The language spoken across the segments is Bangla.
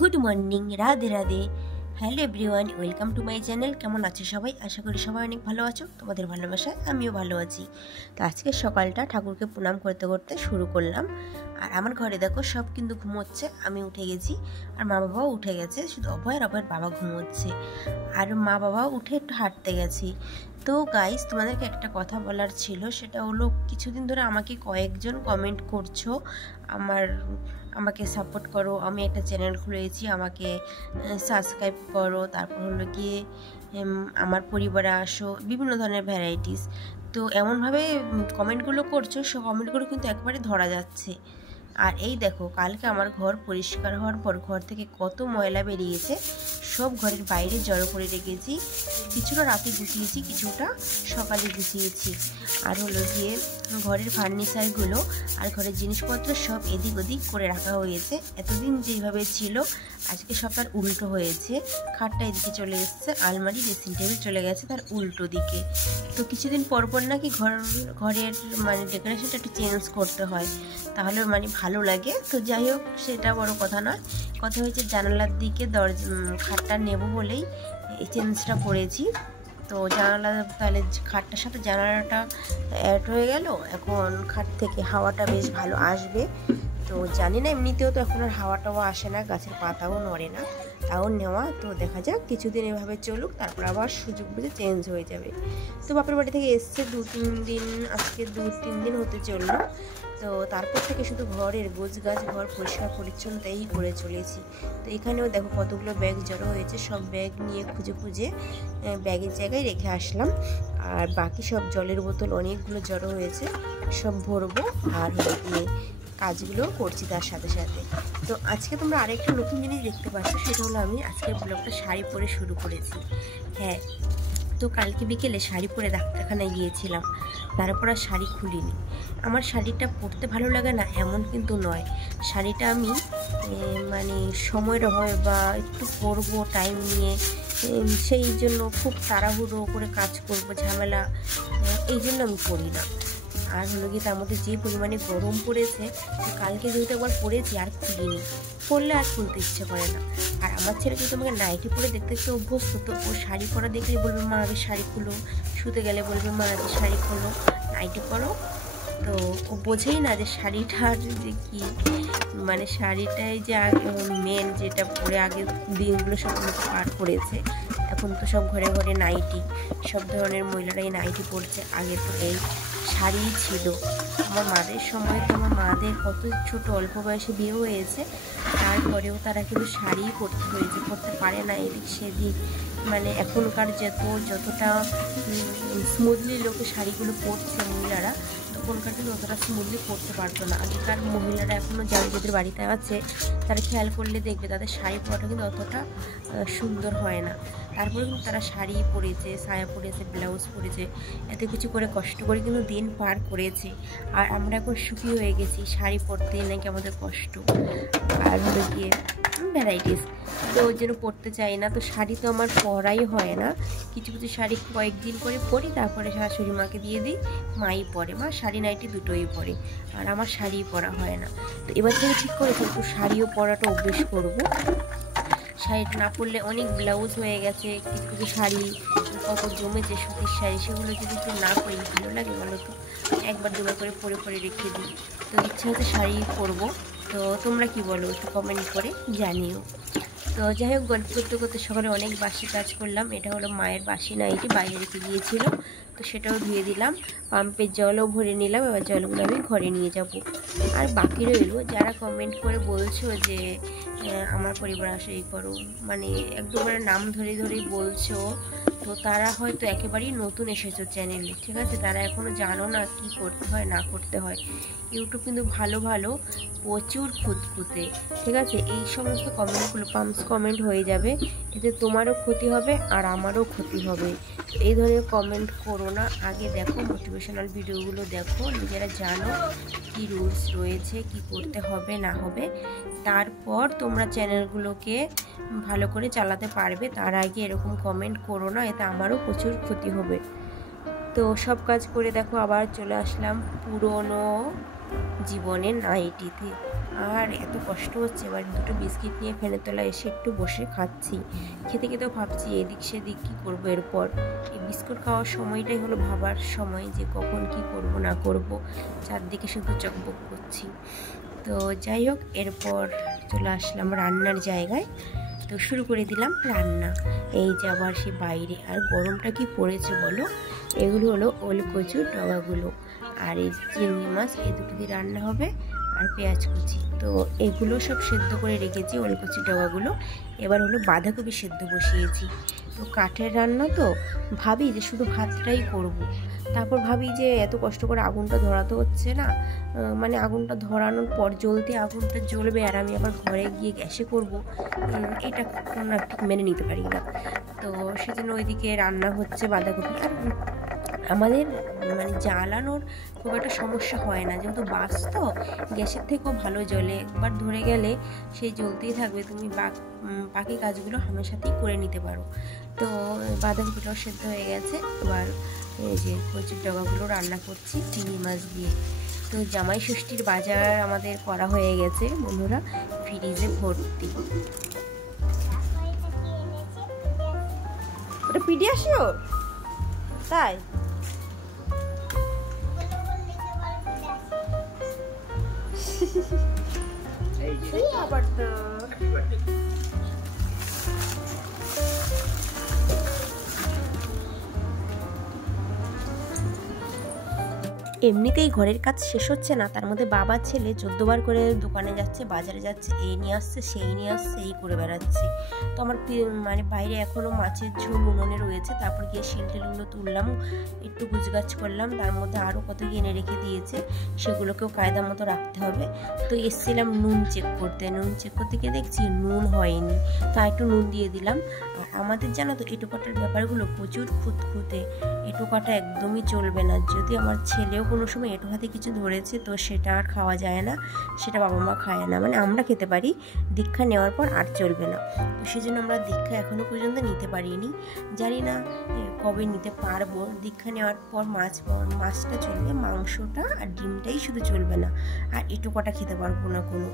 Good morning, Radhe Radhe. Hello everyone, welcome to my channel. কেমন আছো সবাই? আশা করি সবাই অনেক ভালো আছো। তোমাদের ভালোবাসায় আমিও ভালো আছি। তো আজকে সকালটা ঠাকুরকে প্রণাম করতে করতে শুরু করলাম। আর আমার ঘরে দেখো সব কিন্তু ঘুমোচ্ছে, আমি উঠে গেছি আর মা বাবাও উঠে গেছে, শুধু অভয়ের বাবা ঘুমোচ্ছে আর মা বাবাও উঠে একটু হাঁটতে গেছি। তো গাইস, তোমাদেরকে একটা কথা বলার ছিল, সেটা হলো কিছুদিন ধরে আমাকে কয়েকজন কমেন্ট করছো আমাকে সাপোর্ট করো, আমি একটা চ্যানেল খুলেছি, আমাকে সাবস্ক্রাইব করো, তারপর হলো গিয়ে আমার পরিবারে আসো, বিভিন্ন ধরনের ভ্যারাইটিস। তো এমনভাবে কমেন্টগুলো করছো, সব কমেন্টগুলো কিন্তু একবারে ধরা যাচ্ছে। আর এই দেখো, কালকে আমার ঘর পরিষ্কার হওয়ার পর ঘর থেকে কত ময়লা বেরিয়েছে, সব ঘরের বাইরে জড়ো করে রেখেছি। কিছুটা রাতে গুছিয়েছি, কিছুটা সকালে গুছিয়েছি। আর হলো গিয়ে ঘরের ফার্নিচারগুলো আর ঘরের জিনিসপত্র সব এদিক ওদিক করে রাখা হয়েছে। এতদিন যেইভাবে ছিল আজকে সব তার উল্টো হয়েছে। খাটটা এদিকে চলে এসছে, আলমারি ড্রেসিং টেবিল চলে গেছে তার উল্টো দিকে। তো কিছুদিন পর পর নাকি ঘরের ডেকোরেশনটা একটু চেঞ্জ করতে হয়, তাহলে ভালো লাগে। তো যাই হোক, সেটা বড় কথা নয়। কথা হয়েছে জানালার দিকে খাটটা নেব বলেই এই চেঞ্জটা করেছি। তো জানালা, তাহলে খাটটার সাথে জানালাটা অ্যাড হয়ে গেল, এখন খাট থেকে হাওয়াটা বেশ ভালো আসবে। তো জানি না, এমনিতেও তো এখন আর হাওয়াটাও আসে না, গাছের পাতাও নড়ে না, তাও নেওয়া। তো দেখা যাক, কিছুদিন এভাবে চলুক, তারপর আবার সুযোগ বুঝে চেঞ্জ হয়ে যাবে। তো বাপের বাড়ি থেকে এসছে 2-3 দিন, আজকে 2-3 দিন হতে চললো। তো তারপর থেকে শুধু ঘরের গোছগাছ, ঘর পরিষ্কার পরিচ্ছন্নতাই করে চলেছি। তো এখানেও দেখো কতগুলো ব্যাগ জড়ো হয়েছে, সব ব্যাগ নিয়ে খুঁজে খুঁজে ব্যাগের জায়গায় রেখে আসলাম। আর বাকি সব জলের বোতল অনেকগুলো জড়ো হয়েছে, সব ভরবো। আর হলো গিয়ে কাজগুলো করছি তার সাথে সাথে। তো আজকে তোমরা আরেকটা নতুন জিনিস দেখতে পাচ্ছ, সেটা হলো আমি আজকের ব্লগটা শাড়ি পরে শুরু করেছি। হ্যাঁ, তো কালকে বিকেলে শাড়ি পরে ডাক্তারখানায় গিয়েছিলাম, তারপর আর শাড়ি খুলিনি। আমার শাড়িটা পরতে ভালো লাগে না এমন কিন্তু নয়, শাড়িটা আমি সময়ের অভাবে বা একটু পরবো টাইম নিয়ে, সেই জন্য খুব তাড়াহুড়ো করে কাজ করব, ঝামেলা, এই জন্য আমি পরি না। আর হলো গিয়ে তার মধ্যে যে পরিমাণে গরম পড়েছে, কালকে যেহেতু একবার পরেছি আর খুলিনি, পরলে আর খুলতে ইচ্ছে করে না। আর আমার ছেলে যেহেতু আমাকে নাইটি পরে দেখতে দেখতে অভ্যস্ত, তো ও শাড়ি পরা দেখলেই বলবে মা আগে শাড়ি খুলো, শুতে গেলে বলবে মা আগে শাড়ি খোলো, নাইটি পরো। তো ও বোঝেই না যে শাড়িটার যে কি, শাড়িটাই যে মেন, যেটা পরে আগে দিনগুলো সব পার করেছে। এখন তো সব ঘরে ঘরে নাইটি, সব ধরনের মহিলারাই নাইটি পরছে। আগে তো এই শাড়ি ছিল। আমার মাদের সময় তো আমার মাদের কত ছোট অল্প বয়সে বিয়ে হয়েছে, তারপরেও তারা কিন্তু শাড়িই পরতে হয়েছে, পরতে পারে না এদিক সেদিক। এখনকার যতটা স্মুথলি লোকে শাড়িগুলো পরছে মহিলারা, তখনকার কিন্তু অতটা স্মুথলি পরতে পারতো না। আগেকার মহিলারা এখনও যাদের বাড়িতে আছে, তারা খেয়াল করলে দেখবে তাদের শাড়ি পরাটা কিন্তু অতটা সুন্দর হয় না। তারপরে কিন্তু তারা শাড়ি পরেছে, সায়া পরেছে, ব্লাউজ পরেছে, এত কিছু করে কষ্ট করে কিন্তু দিন পার করেছে। আর আমরা এখন সুখী হয়ে গেছি, শাড়ি পরতেই নাকি আমাদের কষ্ট। আর হলো গিয়ে ভ্যারাইটিস, তো ওই জন্য পরতে চাই না। তো শাড়ি তো আমার পরাই হয় না, কিছু কিছু শাড়ি কয়েকদিন করে পরি, তারপরে শাশুড়ি মাকে দিয়ে দিই, মাই পরে, মা শাড়ি নাইটি দুটোই পরে, আর আমার শাড়ি পরা হয় না। তো এবার থেকে ঠিক করেছি একটু শাড়িও পরাটা অভ্যেস করবো। শাড়িটা না পরলে অনেক ব্লাউজ হয়ে গেছে, কিছু কিছু শাড়ি কত জমেছে, সুতির শাড়ি, সেগুলো যদি একটু না পরি ভালো লাগে বলো তো? একবার দুবার করে পরে পরে রেখে দিই। তো ইচ্ছা হচ্ছে শাড়ি পরবো। তো তোমরা কি বলো, একটু কমেন্ট করে জানিও। তো যাই হোক, গল্প করতে করতে সকালে অনেক বাসি কাজ করলাম। এটা হলো মায়ের বাসি নাইটি, বাইরে রেখে গিয়েছিল, তো সেটাও ধুয়ে দিলাম, পাম্পের জলও ভরে নিলাম। এবার জলগুলো আমি ঘরে নিয়ে যাব। আর বাকি রইল, যারা কমেন্ট করে বলছো যে আমার পরিবার আসে এই করো, একদম নাম ধরে ধরেই বলছো, তো তারা হয়তো একেবারেই নতুন এসেছো চ্যানেলে, ঠিক আছে? তারা এখনও জানো না কি করতে হয় না করতে হয়। ইউটিউব কিন্তু ভালো ভালো প্রচুর খুঁতখুঁতে, ঠিক আছে? এই সমস্ত কমেন্টগুলো পাম্পস কমেন্ট হয়ে যাবে, এতে তোমারও ক্ষতি হবে আর আমারও ক্ষতি হবে। এই ধরনের কমেন্ট করো না, আগে দেখো, মোটিভেশনাল ভিডিওগুলো দেখো, নিজেরা জানো কি রুলস রয়েছে, কি করতে হবে না হবে, তারপর তোমরা চ্যানেলগুলোকে ভালো করে চালাতে পারবে। তার আগে এরকম কমেন্ট করো না, এতে আমারও প্রচুর ক্ষতি হবে। তো সব কাজ করে দেখো আবার চলে আসলাম পুরনো জীবনের নাইটিতে। আর এত কষ্ট হচ্ছে, এবার দুটো বিস্কিট নিয়ে ফ্যানের তলায় এসে একটু বসে খাচ্ছি। খেতে খেতেও ভাবছি এদিক সেদিক কী করবো এরপর। এই বিস্কুট খাওয়ার সময়টাই হলো ভাবার সময় যে কখন কি করব না করব, চারদিকে শুধু চকবক করছি। তো যাই হোক, এরপর চলে আসলাম রান্নার জায়গায়। তো শুরু করে দিলাম রান্না। এই যে আবার সে বাইরে, আর গরমটা কি পড়েছে বলো। এগুলো হলো ওলকচুর ডগাগুলো, আর এই চিংড়ি মাছ, এই দুটো দিয়ে রান্না হবে, আর পেঁয়াজ কুচি। তো এগুলো সব সেদ্ধ করে রেখেছি, ওলকচির ডগাগুলো। এবার হলো বাঁধাকপি সেদ্ধ বসিয়েছি। তো কাঠের রান্না তো ভাবি যে শুধু ভাতটাই করব। তারপর ভাবি যে এত কষ্ট করে আগুনটা ধরাতে হচ্ছে না, মানে আগুনটা ধরানোর পর জ্বলতে আগুনটা জ্বলবে আর আমি আবার ঘরে গিয়ে গ্যাসে করব, এটা না ঠিক মেনে নিতে পারি না। তো সেজন্য ওইদিকে রান্না হচ্ছে বাঁধাকপি। আর আমাদের মানে জ্বালানোর খুব একটা সমস্যা হয় না, যেহেতু বাস তো গ্যাসের থেকেও ভালো জ্বলে। একবার ধরে গেলে সেই জ্বলতেই থাকবে, তুমি বাকি কাজগুলো হামেশাতেই করে নিতে পারো। তো বাঁধাকপিটাও সেদ্ধ হয়ে গেছে। এবার এই যে কচুর ডগাগুলো রান্না করছি চিংড়ি মাছ দিয়ে। তো জামাই ষষ্ঠীর বাজার আমাদের করা হয়ে গেছে বন্ধুরা, ফ্রিজে ভর্তি। ওটা পিডিয়াশিওর তাই? আবার তো এমনিতেই ঘরের কাজ শেষ হচ্ছে না, তার মধ্যে বাবার ছেলে 14 বার করে দোকানে যাচ্ছে, বাজারে যাচ্ছে, এই নিয়ে আসছে সেই নিয়ে আসছে, এই করে বেড়াচ্ছে। তো আমার মানে বাইরে এখনও মাছের ঝোল উনুনে রয়েছে। তারপর গিয়ে শিলটেলগুলো তুললাম, একটু গুছগাছ করলাম, তার মধ্যে আরও কত কি এনে রেখে দিয়েছে, সেগুলোকেও কায়দা মতো রাখতে হবে। তো এসছিলাম নুন চেক করতে, নুন চেক করতে গিয়ে দেখছি নুন হয়নি, তা একটু নুন দিয়ে দিলাম। আর আমাদের জানো তো এঁটো-কাটার ব্যাপারগুলো প্রচুর খুঁতখুঁতে, এঁটো কাটা একদমই চলবে না। যদি আমার ছেলেও কোনো সময় এঁটো হাতে কিছু ধরেছে তো সেটা আর খাওয়া যায় না, সেটা বাবা মা খায় না, মানে আমরা খেতে পারি, দীক্ষা নেওয়ার পর আর চলবে না। তো সেই জন্য আমরা দীক্ষা এখনও পর্যন্ত নিতে পারিনি, জানি না কবে নিতে পারবো। দীক্ষা নেওয়ার পর মাছটা চলবে, মাংসটা আর ডিমটাই শুধু চলবে না, আর এঁটো কাটা খেতে পারবো না কোনো।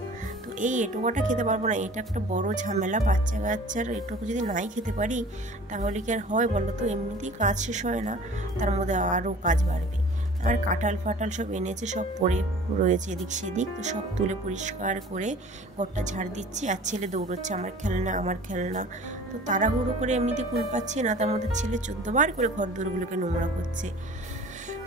তো এই এঁটো কাটা খেতে পারবো না, এটা একটা বড় ঝামেলা। বাচ্চা কাচ্চার এঁটোকে যদি নাই খেতে পারি তাহলে কি আর হয় বলো তো? এমনিতেই কাজ শেষ হয় না, তার মধ্যে আরও কাজ বাড়বে। আর কাঁঠাল ফাটাল সব এনেছে, সব পড়ে রয়েছে এদিক সেদিক, তো সব তুলে পরিষ্কার করে ঘরটা ঝাড় দিচ্ছি। আর ছেলে দৌড়চ্ছে আমার খেলনা আমার খেলনা। তো তাড়াহুড়ো করে এমনিতে কুল পাচ্ছি না, তার মধ্যে ছেলে 14 বার করে ঘর দৌড়গুলোকে নোংরা করছে।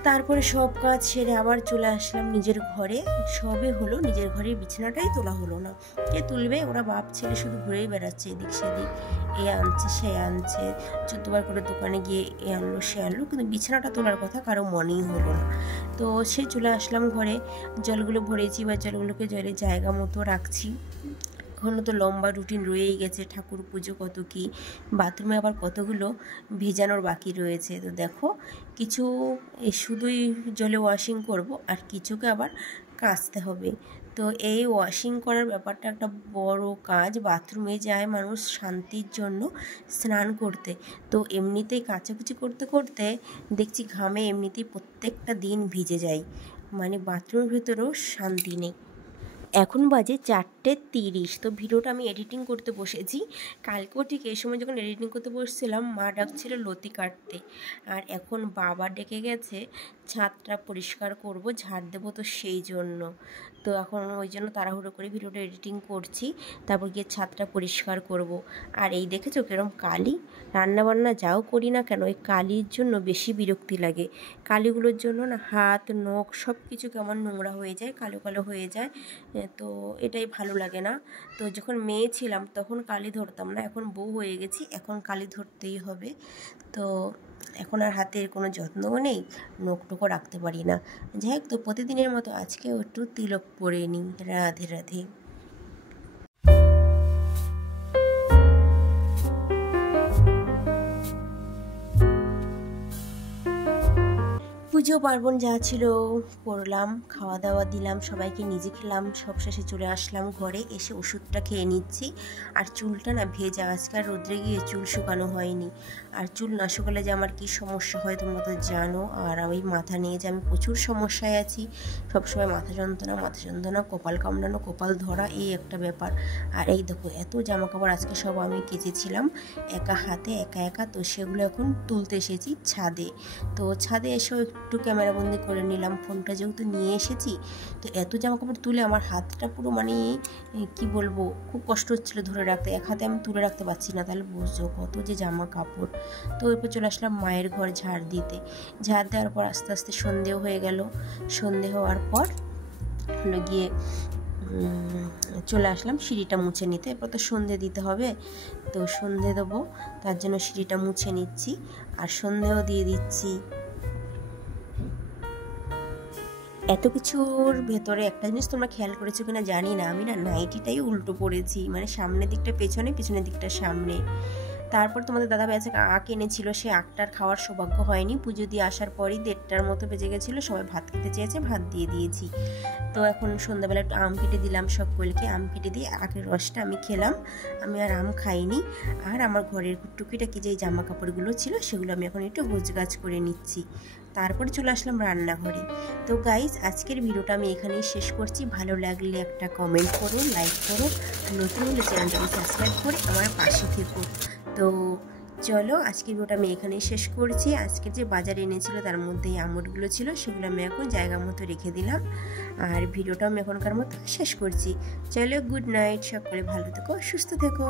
তারপরে সব কাজ সেরে আবার চলে আসলাম নিজের ঘরে। সবে হলো, নিজের ঘরের বিছানাটাই তোলা হলো না। কে তুলবে? ওরা বাপ ছেলে শুধু ঘুরেই বেড়াচ্ছে এদিক সেদিক, এ আনছে সে আনছে, 14 বার করে দোকানে গিয়ে এ আনলো সে আনলো, কিন্তু বিছানাটা তোলার কথা কারো মনেই হলো না। তো সে চলে আসলাম ঘরে, জলগুলো ভরেছি বা জলগুলোকে জলের জায়গা মতো রাখছি। এখনও তো লম্বা রুটিন রয়েই গেছে, ঠাকুর পুজো কত কি, বাথরুমে আবার কতগুলো ভেজানোর বাকি রয়েছে। তো দেখো, কিছু শুধুই জলে ওয়াশিং করব, আর কিছুকে আবার কাচতে হবে। তো এই ওয়াশিং করার ব্যাপারটা একটা বড় কাজ। বাথরুমে যায় মানুষ শান্তির জন্য স্নান করতে, তো এমনিতেই কাচাকুচি করতে করতে দেখছি ঘামে এমনিতেই প্রত্যেকটা দিন ভিজে যায়, মানে বাথরুমের ভেতরেও শান্তি নেই। এখন বাজে 4:30। তো ভিডিওটা আমি এডিটিং করতে বসেছি। কালকেও ঠিক এই সময় যখন এডিটিং করতে বসছিলাম মা ডাকছিল লতি কাটতে, আর এখন বাবা ডেকে গেছে ছাদটা পরিষ্কার করব, ঝাড় দেবো, তো সেই জন্য। তো এখন ওই জন্য তাড়াহুড়ো করে ভিডিওটা এডিটিং করছি, তারপর গিয়ে ছাদটা পরিষ্কার করব। আর এই দেখেছো কিরম কালি, রান্নাবান্না যাও করি না কেন ওই কালির জন্য বেশি বিরক্তি লাগে। কালিগুলোর জন্য না হাত নখ সব কিছু কেমন নোংরা হয়ে যায়, কালো কালো হয়ে যায়, তো এটাই ভালো লাগে না। তো যখন মেয়ে ছিলাম তখন কালি ধরতাম না, এখন বউ হয়ে গেছি, এখন কালি ধরতেই হবে। তো এখন আর হাতের কোনো যত্নও নেই, নখটুকও রাখতে পারি না। যাই হোক, তো প্রতিদিনের মতো আজকেও একটু তিলক পরে নিই। রাধে রাধে। পুজো পার্বণ যা ছিল করলাম, খাওয়া দাওয়া দিলাম সবাইকে, নিজে খেলাম, সব শেষে চলে আসলাম ঘরে। এসে ওষুধটা খেয়ে নিচ্ছি। আর চুলটা না ভেজা, আজকে আর রোদ্রে গিয়ে চুল শুকানো হয়নি। আর চুল না শুকালে যে আমার কী সমস্যা হয় তোমরা তো জানো। আর ওই মাথা নিয়ে যে আমি প্রচুর সমস্যায় আছি, সবসময় মাথা যন্ত্রণা, কপাল কামড়ানো, কপাল ধরা, এই একটা ব্যাপার। আর এই দেখো এত জামা কাপড় আজকে সব আমি কেচেছিলাম একা হাতে একা, তো সেগুলো এখন তুলতে এসেছি ছাদে। তো ছাদে এসেও একটু ক্যামেরাবন্দি করে নিলাম, ফোনটা যেহেতু নিয়ে এসেছি। তো এত জামা কাপড় তুলে আমার হাতটা পুরো মানে কি বলবো, খুব কষ্ট হচ্ছিল ধরে রাখতে। এক হাতে আমি তুলে রাখতে পারছি না, তাহলে বুঝছো কত যে জামা কাপড়। তো এরপর চলে আসলাম মায়ের ঘর ঝাড় দিতে। ঝাড় দেওয়ার পর আস্তে আস্তে সন্ধেও হয়ে গেল। সন্ধে হওয়ার পর হলো গিয়ে চলে আসলাম সিঁড়িটা মুছে নিতে। এরপর তো সন্ধে দিতে হবে, তো সন্ধে দেবো, তার জন্য সিঁড়িটা মুছে নিচ্ছি আর সন্ধেও দিয়ে দিচ্ছি। এত কিছুর ভেতরে একটা জিনিস তোমরা খেয়াল করেছো কিনা জানি না, আমি না নাইটিটাই উল্টো পড়েছি, মানে সামনের দিকটা পেছনে, পেছনের দিকটা সামনে। তারপর তোমাদের দাদাভাই আজকে আখ এনেছিল, সে আখটার খাওয়ার সৌভাগ্য হয়নি। পুজো দিয়ে আসার পরই 1:30টার মতো বেজে গেছিলো, সবাই ভাত খেতে চেয়েছে, ভাত দিয়ে দিয়েছি। তো এখন সন্ধ্যাবেলা একটু আম কেটে দিলাম সকলকে, আম কেটে দিয়ে আখের রসটা আমি খেলাম। আমি আর আম খাইনি। আর আমার ঘরের টুকিটাকি যেই জামা কাপড়গুলো ছিল সেগুলো আমি এখন একটু গোছগাছ করে নিচ্ছি। তারপরে চলে আসলাম রান্নাঘরে। তো গাইজ আজকের ভিডিওটা আমি এখানেই শেষ করছি। ভালো লাগলে একটা কমেন্ট করো, লাইক করো, নতুন হলে চ্যানেলটাকে সাবস্ক্রাইব করে আমার পাশে থেকো। তো চলো আজকের ভিডিওটা আমি এখানেই শেষ করছি। আজকে যে বাজারে এনেছিল তার মধ্যে এই আমুলগুলো ছিল, সেগুলো আমি এখন জায়গা মতো রেখে দিলাম। আর ভিডিওটা আমি এখনকার মতো শেষ করছি। চলো গুড নাইট, সকলে ভালো থেকো, সুস্থ থেকো।